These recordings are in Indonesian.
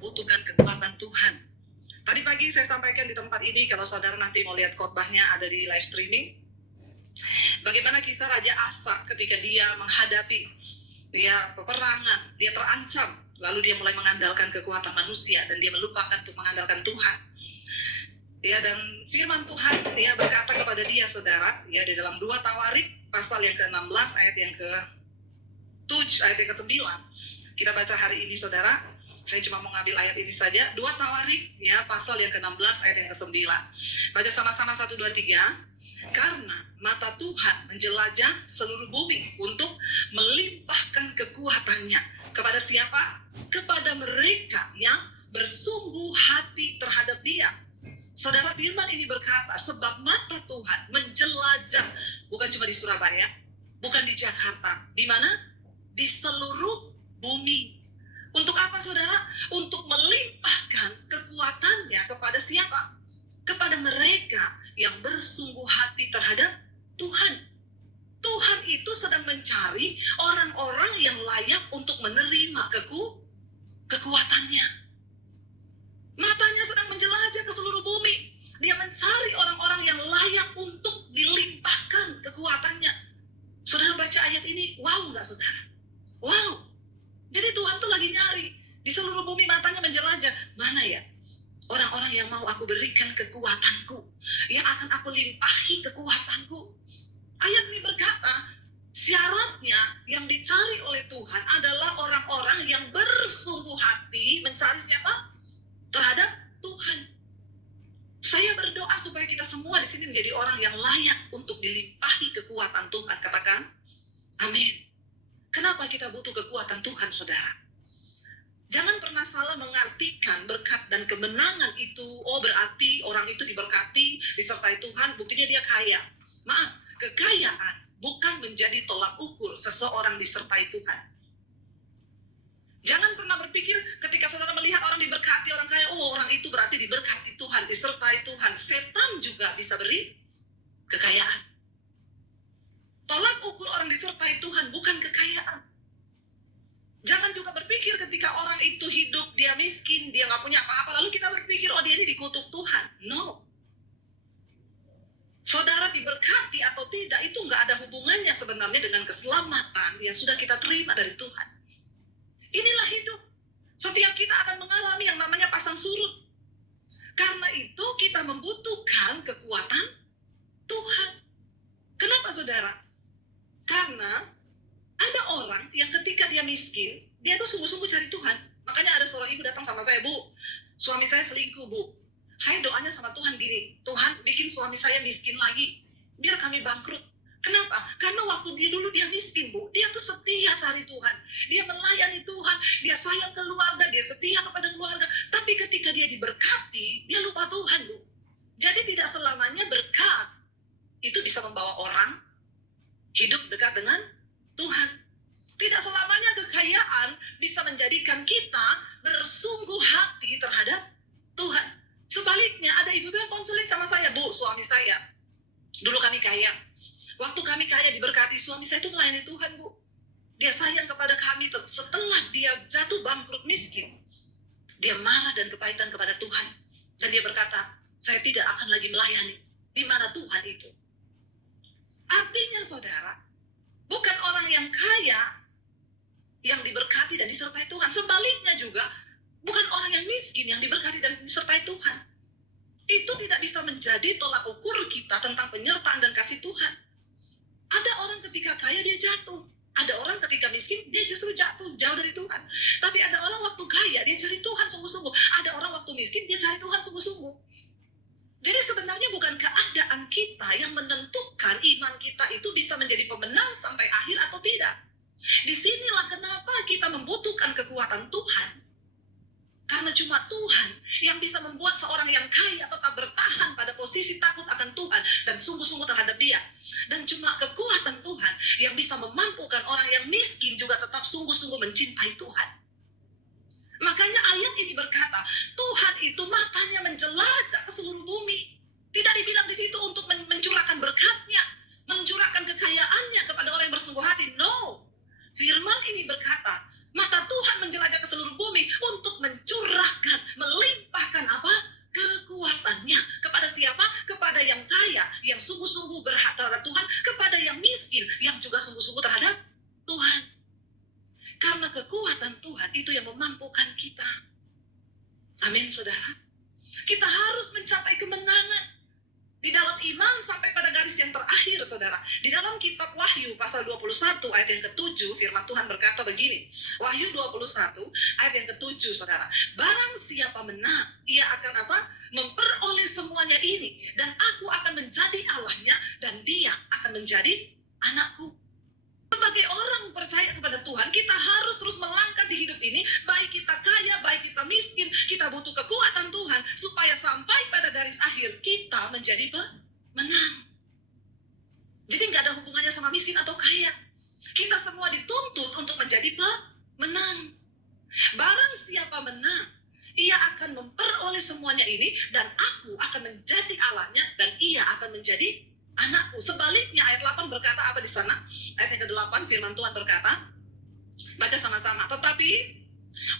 membutuhkan kekuatan Tuhan. Tadi pagi saya sampaikan di tempat ini, kalau saudara nanti mau lihat khotbahnya ada di live streaming, bagaimana kisah Raja Asa ketika dia menghadapi peperangan, dia terancam, lalu dia mulai mengandalkan kekuatan manusia dan dia melupakan untuk mengandalkan Tuhan. Dan firman Tuhan berkata kepada dia, saudara, di dalam 2 Tawarik pasal yang ke-16 ayat yang ke-7 ayat yang ke-9. Kita baca hari ini, saudara. Saya cuma mau ngambil ayat ini saja. 2 Tawarik pasal yang ke-16 ayat yang ke-9. Baca sama-sama 1 2 3. Karena mata Tuhan menjelajah seluruh bumi untuk melimpahkan kekuatannya. Kepada siapa? Kepada mereka yang bersungguh hati terhadap Dia. Saudara, firman ini berkata, sebab mata Tuhan menjelajah, bukan cuma di Surabaya, bukan di Jakarta. Di mana? Di seluruh bumi. Untuk apa, saudara? Untuk melimpahkan kekuatannya kepada siapa? Kepada mereka yang bersungguh hati terhadap Tuhan. Tuhan itu sedang mencari orang-orang yang layak untuk menerima kekuatannya. Matanya sedang menjelajah ke seluruh bumi. Dia mencari orang-orang yang layak untuk dilimpahkan kekuatannya. Saudara baca ayat ini, wow nggak saudara? Wow. Jadi Tuhan tuh lagi nyari. Di seluruh bumi matanya menjelajah. Mana ya orang-orang yang mau aku berikan kekuatanku, yang akan aku limpahi kekuatanku. Ayat ini berkata, syaratnya yang dicari oleh Tuhan adalah orang-orang yang bersungguh hati mencari siapa? Terhadap Tuhan. Saya berdoa supaya kita semua di sini menjadi orang yang layak untuk dilimpahi kekuatan Tuhan. Katakan, amin. Kenapa kita butuh kekuatan Tuhan, saudara? Jangan pernah salah mengartikan berkat dan kemenangan itu, berarti orang itu diberkati, disertai Tuhan, buktinya dia kaya. Maaf, kekayaan bukan menjadi tolak ukur seseorang disertai Tuhan. Jangan pernah berpikir ketika saudara melihat orang diberkati, orang kaya, orang itu berarti diberkati Tuhan, disertai Tuhan. Setan juga bisa beri kekayaan. Tolak ukur orang disertai Tuhan bukan kekayaan. Jangan juga berpikir ketika orang itu hidup, dia miskin, dia nggak punya apa-apa, lalu kita berpikir, dia ini dikutuk Tuhan. No. Saudara diberkati atau tidak, itu nggak ada hubungannya sebenarnya dengan keselamatan yang sudah kita terima dari Tuhan. Inilah hidup. Setiap kita akan mengalami yang namanya pasang surut. Karena itu kita membutuhkan kekuatan Tuhan. Kenapa, saudara? Karena ada orang yang ketika dia miskin, dia tuh sungguh-sungguh cari Tuhan. Makanya ada seorang ibu datang sama saya, Bu, suami saya selingkuh, Bu. Saya doanya sama Tuhan gini, Tuhan bikin suami saya miskin lagi, biar kami bangkrut. Kenapa? Karena waktu dulu dia miskin, Bu, dia tuh setia cari Tuhan. Dia melayani Tuhan, dia sayang keluarga, dia setia kepada keluarga. Tapi ketika dia diberkati, dia lupa Tuhan, Bu. Jadi tidak selamanya berkat itu bisa membawa orang hidup dekat dengan Tuhan. Tidak selamanya kekayaan bisa menjadikan kita bersungguh hati terhadap Tuhan. Sebaliknya, ada ibu yang konseling sama saya, Bu, suami saya. Dulu kami kaya. Waktu kami kaya diberkati, suami saya itu melayani Tuhan, Bu. Dia sayang kepada kami. Setelah dia jatuh bangkrut miskin, dia marah dan kepahitan kepada Tuhan. Dan dia berkata, saya tidak akan lagi melayani. Di mana Tuhan itu? Artinya, saudara, bukan orang yang kaya yang diberkati dan disertai Tuhan. Sebaliknya juga, bukan orang yang miskin yang diberkati dan disertai Tuhan. Itu tidak bisa menjadi tolak ukur kita tentang penyertaan dan kasih Tuhan. Ada orang ketika kaya dia jatuh. Ada orang ketika miskin dia justru jatuh jauh dari Tuhan. Tapi ada orang waktu kaya dia cari Tuhan sungguh-sungguh. Ada orang waktu miskin dia cari Tuhan sungguh-sungguh. Jadi sebenarnya bukan keadaan kita yang menentukan iman kita itu bisa menjadi pemenang sampai akhir atau tidak. Disinilah kenapa kita membutuhkan kekuatan Tuhan. Karena cuma Tuhan yang bisa membuat seorang yang kaya tetap bertahan pada posisi takut akan Tuhan dan sungguh-sungguh terhadap Dia. Dan cuma kekuatan Tuhan yang bisa memampukan orang yang miskin juga tetap sungguh-sungguh mencintai Tuhan. Makanya ayat ini berkata, Tuhan itu matanya menjelajah ke seluruh bumi. Tidak dibilang di situ untuk mencurahkan berkatnya, mencurahkan kekayaannya kepada orang yang bersungguh hati. No. Firman ini berkata, mata Tuhan menjelajah ke seluruh bumi untuk mencurahkan Amin, saudara. Kita harus mencapai kemenangan di dalam iman sampai pada garis yang terakhir, saudara. Di dalam kitab Wahyu pasal 21 ayat yang ke-7, firman Tuhan berkata begini. Wahyu 21 ayat yang ke-7, saudara. Barang siapa menang, ia akan apa? Memperoleh semuanya ini. Dan aku akan menjadi Allahnya, dan dia akan menjadi anakku. Sebagai orang percaya kepada Tuhan, kita harus terus melangkah di hidup ini. Baik kita kaya, baik kita miskin, kita butuh kekuatan Tuhan supaya sampai pada garis akhir kita menjadi pemenang. Jadi nggak ada hubungannya sama miskin atau kaya. Kita semua dituntut untuk menjadi pemenang. Barang siapa menang, ia akan memperoleh semuanya ini, dan aku akan menjadi Allahnya, dan ia akan menjadi anakku. Sebaliknya ayat 8 berkata apa di sana? Ayat yang ke-8 firman Tuhan berkata, baca sama-sama. Tetapi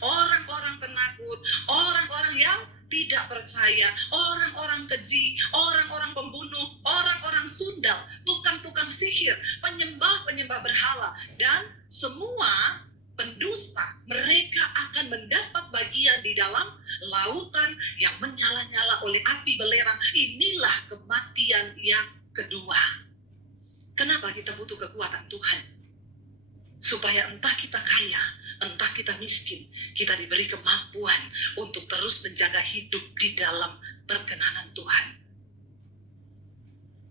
orang-orang penakut, orang-orang yang tidak percaya, orang-orang keji, orang-orang pembunuh, orang-orang sundal, tukang-tukang sihir, penyembah-penyembah berhala, dan semua pendusta, mereka akan mendapat bagian di dalam lautan yang menyala-nyala oleh api belerang. Inilah kematian yang kedua. Kenapa kita butuh kekuatan Tuhan? Supaya entah kita kaya, entah kita miskin, kita diberi kemampuan untuk terus menjaga hidup di dalam perkenanan Tuhan.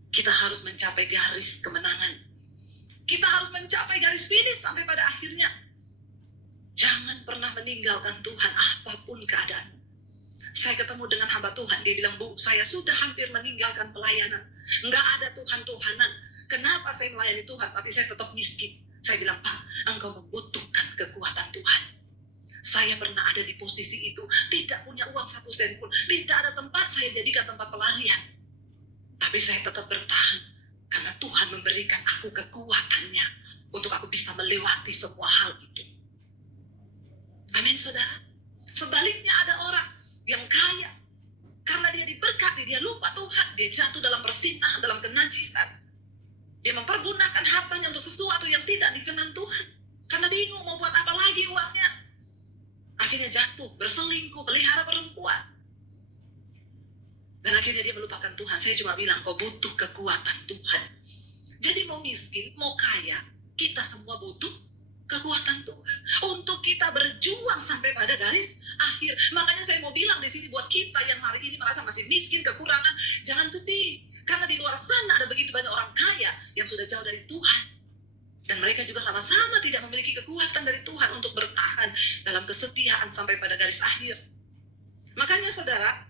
Kita harus mencapai garis kemenangan. Kita harus mencapai garis finish sampai pada akhirnya. Jangan pernah meninggalkan Tuhan apapun keadaan. Saya ketemu dengan hamba Tuhan, dia bilang, Bu, saya sudah hampir meninggalkan pelayanan. Nggak ada Tuhan-Tuhanan. Kenapa saya melayani Tuhan, tapi saya tetap miskin? Saya bilang, Pak, engkau membutuhkan kekuatan Tuhan. Saya pernah ada di posisi itu, tidak punya uang 1 sen pun, tidak ada tempat saya jadikan tempat pelarian. Tapi saya tetap bertahan, karena Tuhan memberikan aku kekuatannya untuk aku bisa melewati semua hal itu. Amin, saudara. Sebaliknya ada orang yang kaya, karena dia diberkati, dia lupa Tuhan, dia jatuh dalam persinahan, dalam kenajisan. Dia mempergunakan hartanya untuk sesuatu yang tidak dikenan Tuhan, karena bingung mau buat apa lagi uangnya. Akhirnya jatuh, berselingkuh, pelihara perempuan. Dan akhirnya dia melupakan Tuhan. Saya cuma bilang, kau butuh kekuatan Tuhan. Jadi mau miskin, mau kaya, kita semua butuh kekuatan Tuhan untuk kita berjuang sampai pada garis akhir. Makanya saya mau bilang di sini buat kita yang hari ini merasa masih miskin, kekurangan, jangan sedih, karena di luar sana ada begitu banyak orang kaya yang sudah jauh dari Tuhan, dan mereka juga sama-sama tidak memiliki kekuatan dari Tuhan untuk bertahan dalam kesetiaan sampai pada garis akhir. Makanya saudara,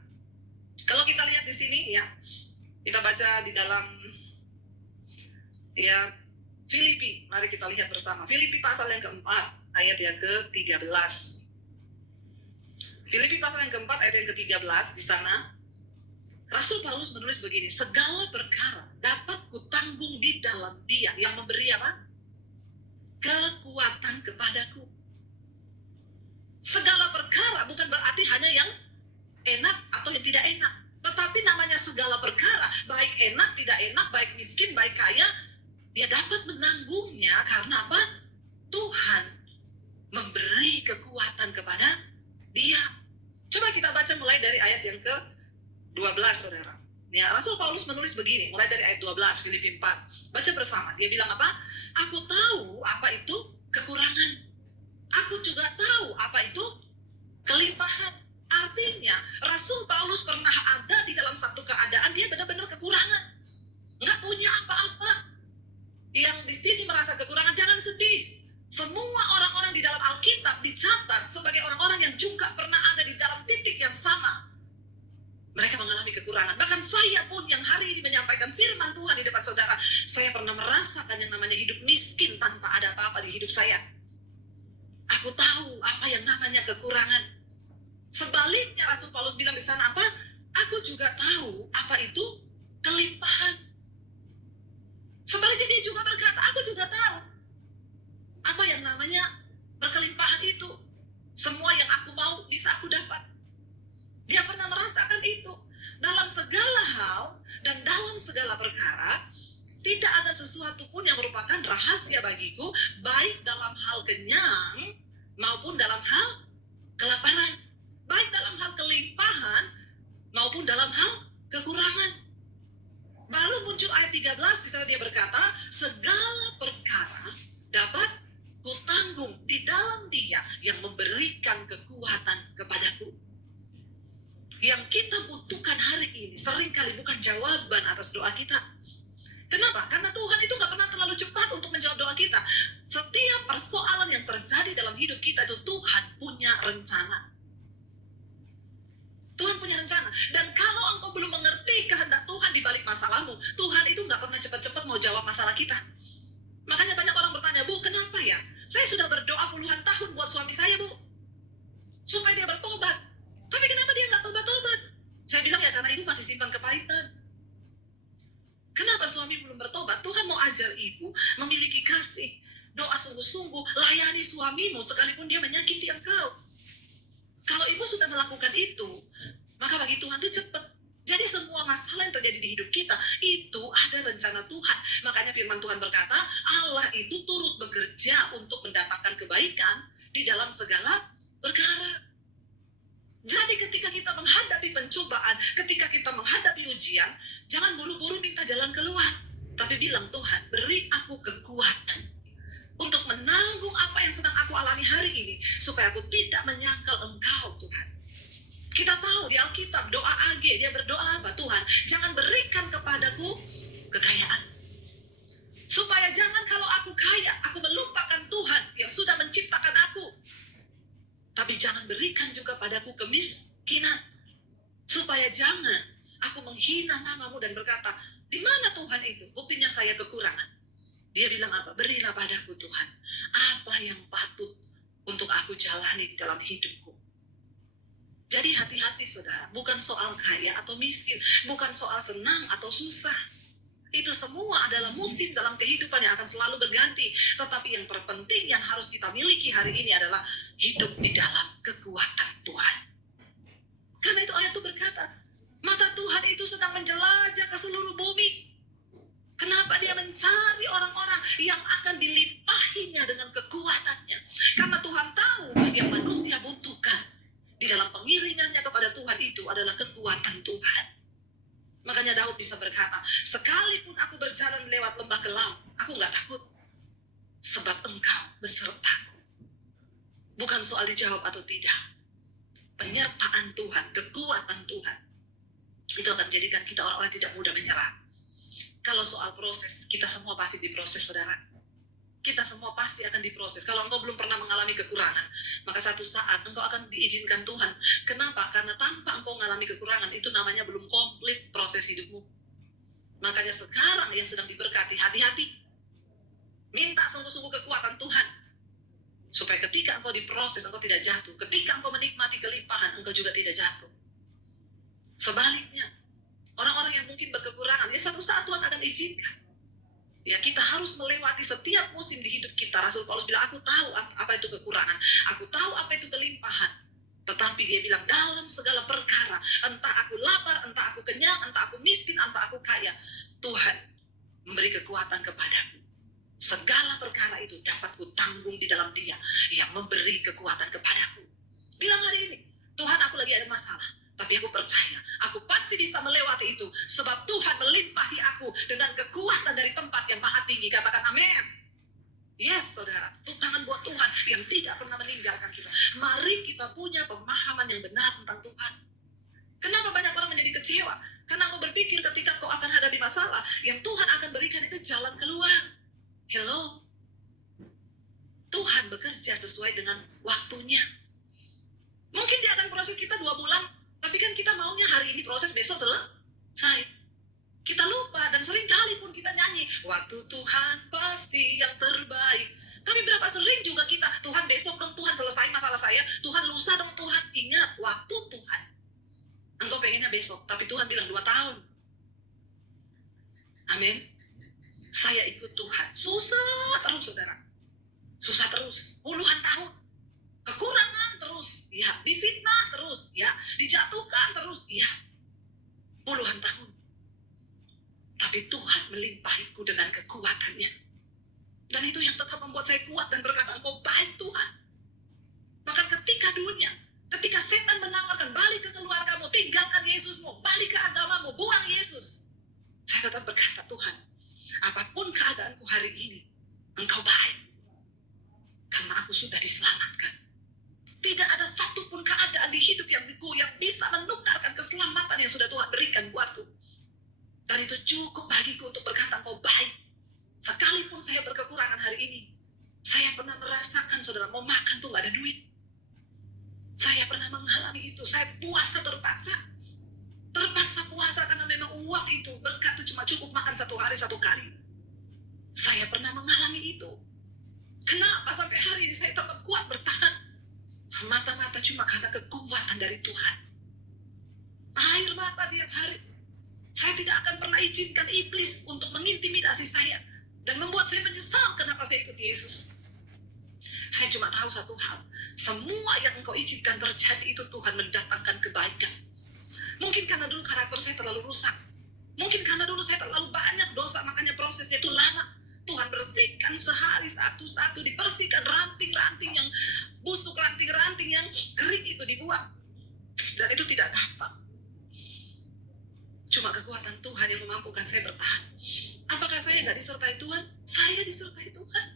kalau kita lihat di sini ya, kita baca di dalam ya Filipi, mari kita lihat bersama. Filipi pasal yang keempat, ayat yang ke-13. Filipi pasal yang keempat, ayat yang ke-13, di sana, Rasul Paulus menulis begini, segala perkara dapat kutanggung di dalam Dia yang memberi apa? Kekuatan kepadaku. Segala perkara bukan berarti hanya yang enak atau yang tidak enak. Tetapi namanya segala perkara, baik enak, tidak enak, baik miskin, baik kaya, dia dapat menanggungnya karena apa? Tuhan memberi kekuatan kepada dia. Coba kita baca mulai dari ayat yang ke-12, saudara. Ya, Rasul Paulus menulis begini, mulai dari ayat 12, Filipi 4. Baca bersama, dia bilang apa? Aku tahu apa itu kekurangan. Aku juga tahu apa itu kelimpahan. Artinya, Rasul Paulus pernah ada di dalam satu keadaan, dia benar-benar kekurangan. Nggak punya apa-apa. Yang di sini merasa kekurangan, jangan sedih. Semua orang-orang di dalam Alkitab dicatat sebagai orang-orang yang juga pernah ada di dalam titik yang sama. Mereka mengalami kekurangan. Bahkan saya pun yang hari ini menyampaikan firman Tuhan di depan saudara, saya pernah merasakan yang namanya hidup miskin tanpa ada apa-apa di hidup saya. Aku tahu apa yang namanya kekurangan. Sebaliknya Rasul Paulus bilang di sana apa? Aku juga tahu apa itu kelimpahan. Sebaliknya dia juga berkata, aku juga tahu apa yang namanya berkelimpahan itu. Semua yang aku mau bisa aku dapat. Dia pernah merasakan itu. Dalam segala hal dan dalam segala perkara, tidak ada sesuatu pun yang merupakan rahasia bagiku, baik dalam hal kenyang maupun dalam hal kelaparan, baik dalam hal kelimpahan maupun dalam hal kekurangan. Baru muncul ayat 13 di sana dia berkata, segala perkara dapat kutanggung di dalam Dia yang memberikan kekuatan kepadaku. Yang kita butuhkan hari ini seringkali bukan jawaban atas doa kita. Kenapa? Karena Tuhan itu gak pernah terlalu cepat untuk menjawab doa kita. Setiap persoalan yang terjadi dalam hidup kita itu Tuhan punya rencana. Tuhan punya rencana. Dan kalau engkau belum mengerti kehendak Tuhan di balik masalahmu, Tuhan itu gak pernah cepat-cepat mau jawab masalah kita. Makanya banyak orang bertanya, Bu, kenapa ya? Saya sudah berdoa puluhan tahun buat suami saya, Bu, supaya dia bertobat. Tapi kenapa dia gak tobat-tobat? Saya bilang ya karena ibu masih simpan kepahitan. Kenapa suami belum bertobat? Tuhan mau ajar ibu memiliki kasih. Doa sungguh-sungguh, layani suamimu sekalipun dia menyakiti engkau. Kalau ibu sudah melakukan itu, maka bagi Tuhan itu cepat. Jadi semua masalah yang terjadi di hidup kita, itu ada rencana Tuhan. Makanya firman Tuhan berkata, Allah itu turut bekerja untuk mendatangkan kebaikan di dalam segala perkara. Jadi ketika kita menghadapi pencobaan, ketika kita menghadapi ujian, jangan buru-buru minta jalan keluar. Tapi bilang, Tuhan, beri aku kekuatan untuk menanggung apa yang sedang aku alami hari ini, supaya aku tidak menyangkal Engkau, Tuhan. Kita tahu di Alkitab, doa AG, dia berdoa apa? Tuhan, jangan berikan kepadaku kekayaan. Supaya jangan kalau aku kaya, aku melupakan Tuhan yang sudah menciptakan aku. Tapi jangan berikan juga padaku kemiskinan. Supaya jangan aku menghina namamu dan berkata, di mana Tuhan itu? Buktinya saya kekurangan. Dia bilang apa? Berilah padaku Tuhan apa yang patut untuk aku jalani dalam hidupku. Jadi hati-hati saudara, bukan soal kaya atau miskin, bukan soal senang atau susah. Itu semua adalah musim dalam kehidupan yang akan selalu berganti. Tetapi yang terpenting yang harus kita miliki hari ini adalah hidup di dalam kekuatan Tuhan. Karena itu ayat itu berkata, mata Tuhan itu sedang menjelajah ke seluruh bumi. Kenapa dia mencari orang-orang yang akan dilimpahinya dengan kekuatannya? Karena Tuhan tahu yang manusia butuhkan di dalam pengiringannya kepada Tuhan itu adalah kekuatan Tuhan. Makanya Daud bisa berkata, sekalipun aku berjalan lewat lembah kelam, aku gak takut. Sebab Engkau besertaku. Bukan soal dijawab atau tidak. Penyertaan Tuhan, kekuatan Tuhan, itu akan menjadikan kita orang-orang tidak mudah menyerah. Kalau soal proses, kita semua pasti diproses, saudara. Kita semua pasti akan diproses. Kalau engkau belum pernah mengalami kekurangan, maka satu saat engkau akan diizinkan Tuhan. Kenapa? Karena tanpa engkau mengalami kekurangan, itu namanya belum komplit proses hidupmu. Makanya sekarang yang sedang diberkati, hati-hati. Minta sungguh-sungguh kekuatan Tuhan. Supaya ketika engkau diproses, engkau tidak jatuh. Ketika engkau menikmati kelimpahan, engkau juga tidak jatuh. Sebaliknya, orang-orang yang mungkin berkekurangan, ya satu saat Tuhan akan izinkan. Ya, kita harus melewati setiap musim di hidup kita. Rasul Paulus bilang, aku tahu apa itu kekurangan. Aku tahu apa itu kelimpahan. Tetapi dia bilang, dalam segala perkara, entah aku lapar, entah aku kenyang, entah aku miskin, entah aku kaya, Tuhan memberi kekuatan kepadaku. Segala perkara itu dapat kutanggung di dalam Dia yang memberi kekuatan kepadaku. Bilang hari ini, Tuhan, aku lagi ada masalah. Tapi aku percaya, aku pasti bisa melewati itu. Sebab Tuhan melimpahi aku dengan kekuatan dari tempat yang maha tinggi. Katakan amin. Yes, saudara. Tepuk tangan buat Tuhan yang tidak pernah meninggalkan kita. Mari kita punya pemahaman yang benar tentang Tuhan. Kenapa banyak orang menjadi kecewa? Karena aku berpikir ketika kau akan hadapi masalah, yang Tuhan akan berikan itu jalan keluar. Hello. Tuhan bekerja sesuai dengan waktunya. Mungkin dia akan proses kita 2 bulan. Tapi kan kita maunya hari ini proses, besok selesai. Kita lupa dan sering kali pun kita nyanyi, waktu Tuhan pasti yang terbaik. Tapi berapa sering juga kita, Tuhan besok dong Tuhan selesai masalah saya, Tuhan lusa dong Tuhan. Ingat, waktu Tuhan. Engkau pengennya besok, tapi Tuhan bilang 2 tahun. Amin. Saya ikut Tuhan. Susah terus, saudara. Susah terus. Puluhan tahun. Kekurangan terus, ya, difitnah terus, ya, dijatuhkan terus, ya, puluhan tahun. Tapi Tuhan melimpahiku dengan kekuatannya. Dan itu yang tetap membuat saya kuat dan berkata, engkau baik Tuhan. Bahkan ketika dunia, ketika setan menawarkan balik ke keluargamu, tinggalkan Yesusmu, kembali ke agamamu, buang Yesus. Saya tetap berkata, Tuhan, apapun keadaanku hari ini, Engkau baik. Karena aku sudah diselamatkan. Tidak ada satupun keadaan di hidup yang bisa menukarkan keselamatan yang sudah Tuhan berikan buatku. Dan itu cukup bagiku untuk berkata, Engkau baik. Sekalipun saya berkekurangan hari ini, saya pernah merasakan, saudara, mau makan tuh gak ada duit. Saya pernah mengalami itu. Saya puasa terpaksa puasa karena memang uang itu berkat itu cuma cukup makan 1 hari 1 kali. Saya pernah mengalami itu. Kenapa sampai hari ini saya tetap kuat bertahan? Semata-mata cuma karena kekuatan dari Tuhan. Air mata tiap hari. Saya tidak akan pernah izinkan iblis untuk mengintimidasi saya dan membuat saya menyesal kenapa saya ikut Yesus. Saya cuma tahu satu hal, semua yang Engkau izinkan terjadi itu Tuhan mendatangkan kebaikan. Mungkin karena dulu karakter saya terlalu rusak. Mungkin karena dulu saya terlalu banyak dosa, makanya prosesnya itu lama. Tuhan bersihkan sehari satu-satu, dibersihkan ranting-ranting yang busuk, ranting-ranting yang kering itu dibuang. Dan itu tidak gampang. Cuma kekuatan Tuhan yang memampukan saya bertahan. Apakah saya nggak disertai Tuhan? Saya disertai Tuhan.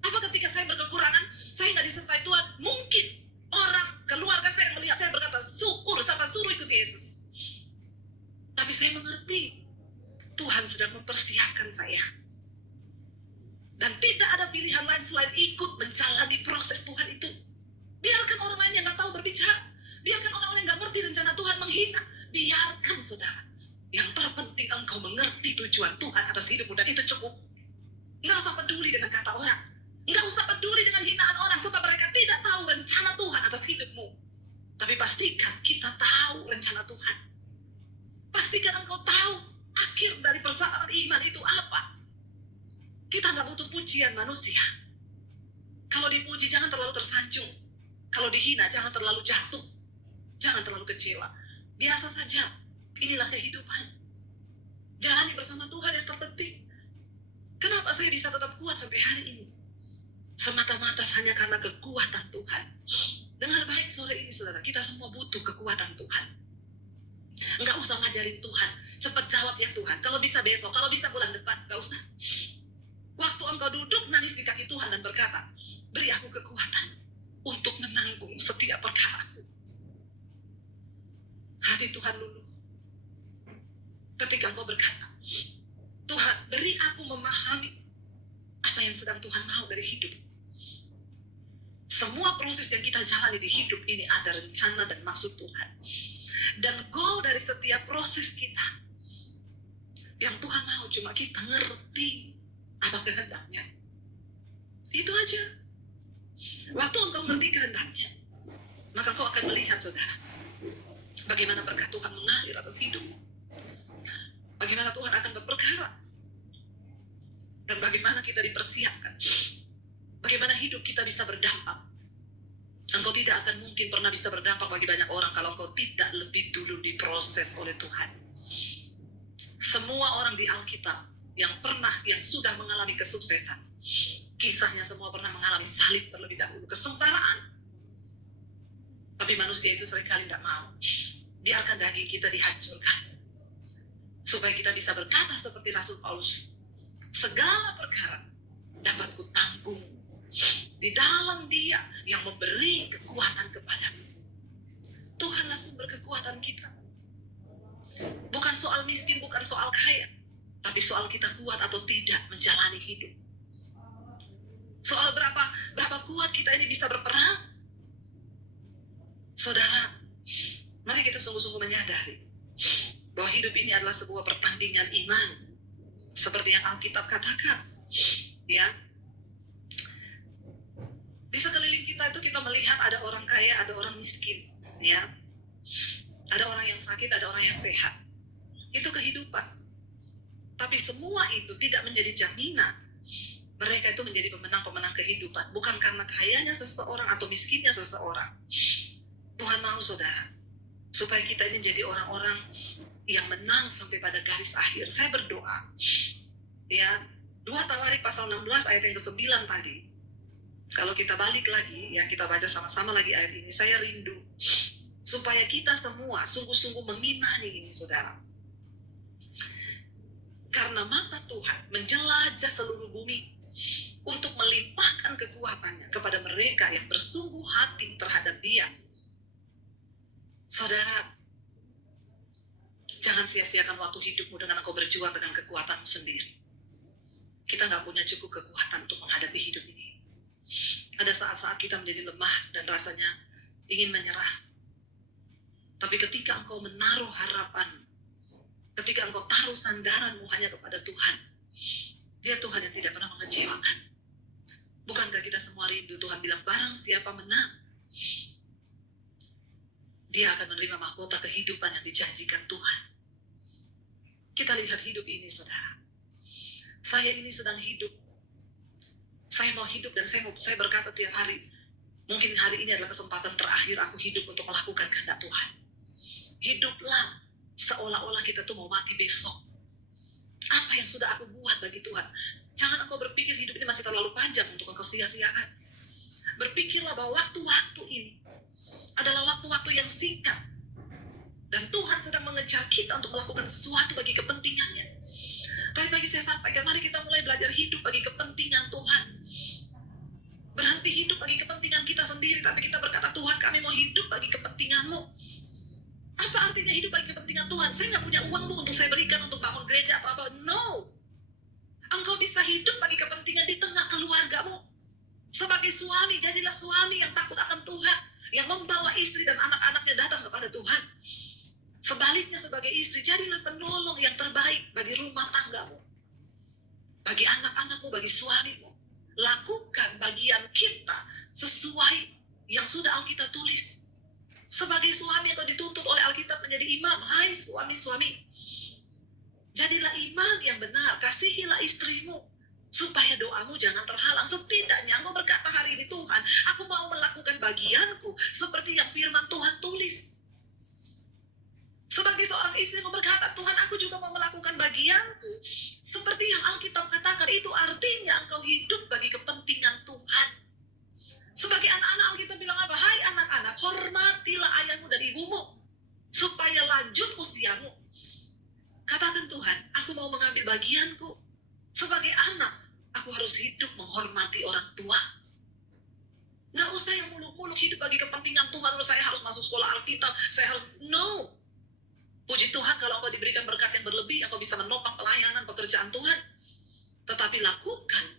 Apa ketika saya berkekurangan, saya nggak disertai Tuhan? Mungkin orang, keluarga saya yang melihat saya berkata, syukur, siapa suruh ikut Yesus. Tapi saya mengerti, Tuhan sedang mempersiapkan saya. Dan tidak ada pilihan lain selain ikut menjalani proses Tuhan itu. Biarkan orang lain yang nggak tahu berbicara. Biarkan orang-orang yang nggak ngerti rencana Tuhan menghina. Biarkan, saudara. Yang terpenting engkau mengerti tujuan Tuhan atas hidupmu, dan itu cukup. Nggak usah peduli dengan kata orang. Nggak usah peduli dengan hinaan orang, sebab mereka tidak tahu rencana Tuhan atas hidupmu. Tapi pastikan kita tahu rencana Tuhan. Pastikan engkau tahu akhir dari perjalanan iman itu apa. Kita nggak butuh pujian manusia. Kalau dipuji jangan terlalu tersanjung. Kalau dihina jangan terlalu jatuh. Jangan terlalu kecewa. Biasa saja. Inilah kehidupan. Jalani bersama Tuhan yang terpenting. Kenapa saya bisa tetap kuat sampai hari ini? Semata-mata hanya karena kekuatan Tuhan. Dengar baik sore ini, saudara. Kita semua butuh kekuatan Tuhan. Nggak usah ngajarin Tuhan. Cepat jawab ya Tuhan. Kalau bisa besok, kalau bisa bulan depan. Nggak usah. Waktu engkau duduk nangis di kaki Tuhan dan berkata, beri aku kekuatan untuk menanggung setiap perkaraku. Hati Tuhan dulu. Ketika engkau berkata, Tuhan beri aku memahami apa yang sedang Tuhan mau dari hidup. Semua proses yang kita jalani di hidup ini ada rencana dan maksud Tuhan. Dan goal dari setiap proses kita, yang Tuhan mau cuma kita ngerti apa kehendaknya. Itu aja. Waktu engkau ngerti kehendaknya, maka kau akan melihat, saudara, bagaimana berkat Tuhan mengalir atas hidupmu. Bagaimana Tuhan akan berperkara. Dan bagaimana kita dipersiapkan. Bagaimana hidup kita bisa berdampak. Engkau tidak akan mungkin pernah bisa berdampak bagi banyak orang kalau engkau tidak lebih dulu diproses oleh Tuhan. Semua orang di Alkitab yang sudah mengalami kesuksesan, kisahnya semua pernah mengalami salib terlebih dahulu, kesengsaraan. Tapi manusia itu seringkali tidak mau. Biarkan daging kita dihancurkan, supaya kita bisa berkata seperti Rasul Paulus, segala perkara dapat kutanggung di dalam Dia yang memberi kekuatan kepadaku. Tuhanlah sumber kekuatan kita. Bukan soal miskin, bukan soal kaya, tapi soal kita kuat atau tidak menjalani hidup. Soal berapa kuat kita ini bisa berperang. Saudara, mari kita sungguh-sungguh menyadari bahwa hidup ini adalah sebuah pertandingan iman. Seperti yang Alkitab katakan. Ya. Di sekeliling kita itu kita melihat ada orang kaya, ada orang miskin. Ya. Ada orang yang sakit, ada orang yang sehat. Itu kehidupan. Tapi semua itu tidak menjadi jaminan mereka itu menjadi pemenang-pemenang kehidupan. Bukan karena kayanya seseorang atau miskinnya seseorang. Tuhan mau, saudara, supaya kita ini menjadi orang-orang yang menang sampai pada garis akhir. Saya berdoa, ya, 2 Tawarik pasal 16 ayat yang ke-9 tadi. Kalau kita balik lagi, ya kita baca sama-sama lagi ayat ini. Saya rindu supaya kita semua sungguh-sungguh mengimani ini, saudara. Karena mata Tuhan menjelajah seluruh bumi untuk melimpahkan kekuatannya kepada mereka yang bersungguh hati terhadap Dia. Saudara, jangan sia-siakan waktu hidupmu dengan engkau berjuang dengan kekuatanmu sendiri. Kita nggak punya cukup kekuatan untuk menghadapi hidup ini. Ada saat-saat kita menjadi lemah dan rasanya ingin menyerah. Tapi ketika engkau menaruh harapan, ketika engkau taruh sandaranmu hanya kepada Tuhan, Dia Tuhan yang tidak pernah mengecewakan. Bukankah kita semua rindu Tuhan bilang, barang siapa menang, dia akan menerima mahkota kehidupan yang dijanjikan Tuhan. Kita lihat hidup ini, saudara. Saya ini sedang hidup. Saya mau hidup dan saya berkata tiap hari, mungkin hari ini adalah kesempatan terakhir aku hidup untuk melakukan kehendak Tuhan. Hiduplah seolah-olah kita tuh mau mati besok. Apa yang sudah aku buat bagi Tuhan? Jangan engkau berpikir hidup ini masih terlalu panjang untuk engkau sia-siakan. Berpikirlah bahwa waktu-waktu ini adalah waktu-waktu yang singkat. Dan Tuhan sedang mengejar kita untuk melakukan sesuatu bagi kepentingannya. Tapi bagi saya sampaikan, mari kita mulai belajar hidup bagi kepentingan Tuhan. Berhenti hidup bagi kepentingan kita sendiri, tapi kita berkata, Tuhan, kami mau hidup bagi kepentingan-Mu. Apa artinya hidup bagi kepentingan Tuhan? Saya nggak punya uang, Bu, untuk saya berikan untuk bangun gereja atau apa. No. Engkau bisa hidup bagi kepentingan di tengah keluargamu. Sebagai suami, jadilah suami yang takut akan Tuhan, yang membawa istri dan anak-anaknya datang kepada Tuhan. Sebaliknya sebagai istri, jadilah penolong yang terbaik bagi rumah tanggamu, bagi anak-anakmu, bagi suamimu. Lakukan bagian kita sesuai yang sudah Alkitab tulis. Sebagai suami atau dituntut oleh Alkitab menjadi imam. Hai suami-suami, jadilah imam yang benar. Kasihilah istrimu, supaya doamu jangan terhalang. Setidaknya engkau berkata hari ini, Tuhan, aku mau melakukan bagianku seperti yang firman Tuhan tulis. Sebagai seorang istri mau berkata, Tuhan, aku juga mau melakukan bagianku seperti yang Alkitab katakan. Itu artinya engkau hidup bagi kepentingan Tuhan. Sebagai anak-anak, Alkitab bilang apa? Hai anak-anak, hormatilah ayahmu dan ibumu, supaya lanjut usiamu. Katakan, Tuhan, aku mau mengambil bagianku. Sebagai anak, aku harus hidup menghormati orang tua. Nggak usah yang muluk-muluk hidup bagi kepentingan Tuhan. Saya harus masuk sekolah Alkitab, saya harus... No. Puji Tuhan kalau engkau diberikan berkat yang berlebih, engkau bisa menopang pelayanan pekerjaan Tuhan. Tetapi lakukan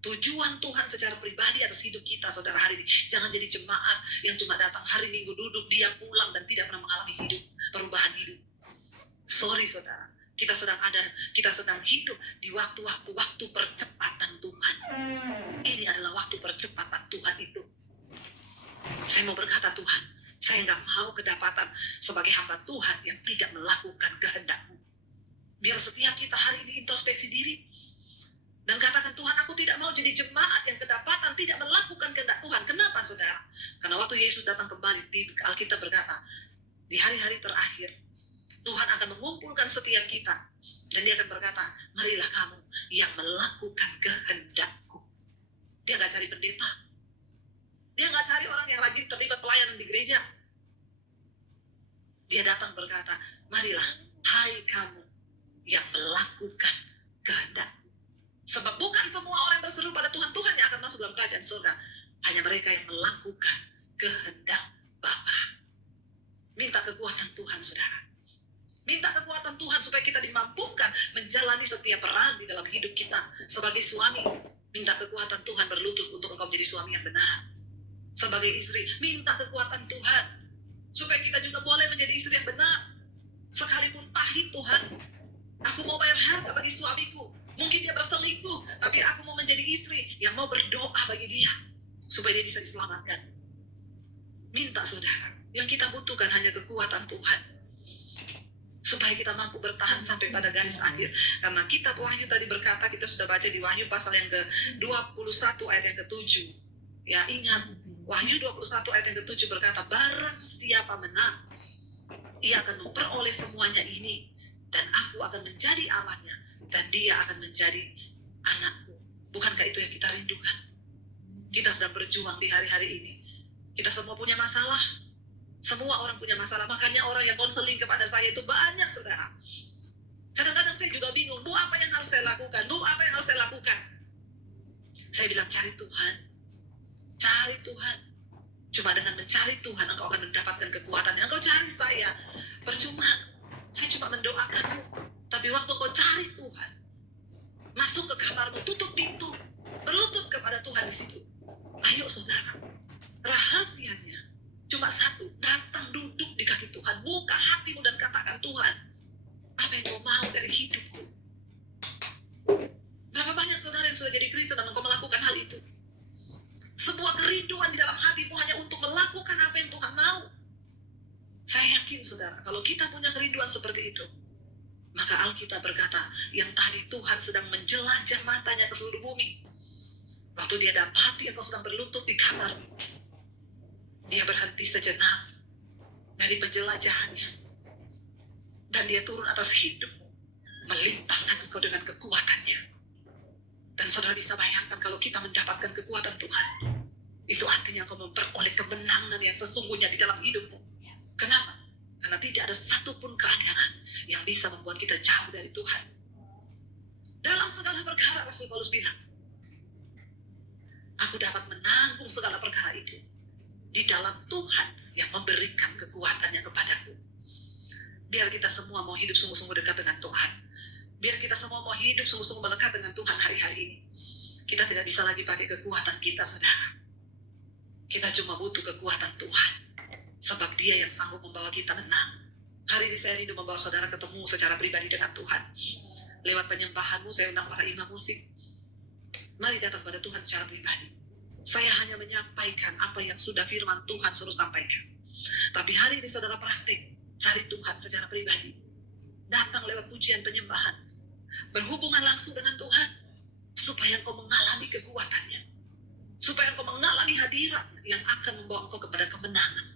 tujuan Tuhan secara pribadi atas hidup kita, saudara, hari ini. Jangan jadi jemaat yang cuma datang hari Minggu, duduk, diam, pulang, dan tidak pernah mengalami hidup, perubahan hidup. Sorry, saudara. Kita sedang hidup di waktu percepatan Tuhan. Ini adalah waktu percepatan Tuhan itu. Saya mau berkata, Tuhan, saya nggak mau kedapatan sebagai hamba Tuhan yang tidak melakukan kehendak-Mu. Biar setiap kita hari ini introspeksi diri. Dan katakan, Tuhan, aku tidak mau jadi jemaat yang kedapatan tidak melakukan kehendak Tuhan. Kenapa, saudara? Karena waktu Yesus datang kembali, di Alkitab berkata, di hari-hari terakhir, Tuhan akan mengumpulkan setiap kita. Dan Dia akan berkata, marilah kamu yang melakukan kehendak-Ku. Dia nggak cari pendeta. Dia nggak cari orang yang rajin terlibat pelayanan di gereja. Dia datang berkata, marilah, hai kamu yang melakukan kehendak-Ku. Sebab bukan semua orang yang berseru pada Tuhan, Tuhan yang akan masuk dalam kerajaan surga. Hanya mereka yang melakukan kehendak Bapa. Minta kekuatan Tuhan, saudara. Minta kekuatan Tuhan supaya kita dimampukan menjalani setiap peran di dalam hidup kita. Sebagai suami, minta kekuatan Tuhan berlutut untuk engkau menjadi suami yang benar. Sebagai istri, minta kekuatan Tuhan supaya kita juga boleh menjadi istri yang benar. Sekalipun pahit, Tuhan, aku mau bayar harga bagi suamiku. Mungkin dia berselingkuh, tapi aku mau menjadi istri yang mau berdoa bagi dia supaya dia bisa diselamatkan. Minta, saudara. Yang kita butuhkan hanya kekuatan Tuhan supaya kita mampu bertahan sampai pada garis akhir. Karena kitab Wahyu tadi berkata, kita sudah baca di Wahyu pasal yang ke-21 ayat yang ke-7. Ya, ingat, Wahyu 21 ayat yang ke-7 berkata, barang siapa menang, ia akan memperoleh semuanya ini, dan aku akan menjadi Allahnya, dan dia akan menjadi anakku. Bukankah itu yang kita rindukan? Kita sedang berjuang di hari-hari ini. Kita semua punya masalah. Semua orang punya masalah, makanya orang yang konseling kepada saya itu banyak, saudara. Kadang-kadang saya juga bingung, Bu, apa yang harus saya lakukan? Bu, apa yang harus saya lakukan? Saya bilang, cari Tuhan. Cari Tuhan. Cuma dengan mencari Tuhan, engkau akan mendapatkan kekuatan. Engkau cari saya, percuma. Saya cuma mendoakanmu. Tapi waktu kau cari Tuhan, masuk ke kamarmu, tutup pintu, berlutut kepada Tuhan di situ. Ayo saudara, rahasianya cuma satu, datang duduk di kaki Tuhan, buka hatimu dan katakan, Tuhan, apa yang kau mau dari hidupku? Berapa banyak saudara yang sudah jadi Kristen dan engkau melakukan hal itu? Sebuah kerinduan di dalam hatimu hanya untuk melakukan apa yang Tuhan mau. Saya yakin saudara, kalau kita punya kerinduan seperti itu, maka Alkitab berkata, yang tadi Tuhan sedang menjelajah matanya ke seluruh bumi. Waktu dia dapati engkau sedang berlutut di kamarmu, dia berhenti sejenak dari penjelajahannya. Dan dia turun atas hidupmu, melimpahkan engkau dengan kekuatannya. Dan saudara bisa bayangkan kalau kita mendapatkan kekuatan Tuhan, itu artinya engkau memperoleh kemenangan yang sesungguhnya di dalam hidupmu. Kenapa? Karena tidak ada satupun keadaan yang bisa membuat kita jauh dari Tuhan. Dalam segala perkara Rasul Paulus bilang, aku dapat menanggung segala perkara itu di dalam Tuhan yang memberikan kekuatannya kepadaku. Biar kita semua mau hidup sungguh-sungguh dekat dengan Tuhan. Biar kita semua mau hidup sungguh-sungguh melekat dengan Tuhan hari-hari ini. Kita tidak bisa lagi pakai kekuatan kita, saudara. Kita cuma butuh kekuatan Tuhan. Sebab dia yang sanggup membawa kita menang. Hari ini saya rindu membawa saudara ketemu secara pribadi dengan Tuhan. Lewat penyembahanmu, saya undang para imam musik. Mari datang pada Tuhan secara pribadi. Saya hanya menyampaikan apa yang sudah firman Tuhan suruh sampaikan. Tapi hari ini saudara praktik, cari Tuhan secara pribadi. Datang lewat pujian penyembahan. Berhubungan langsung dengan Tuhan. Supaya engkau mengalami kekuatannya. Supaya engkau mengalami hadirat yang akan membawa engkau kepada kemenangan.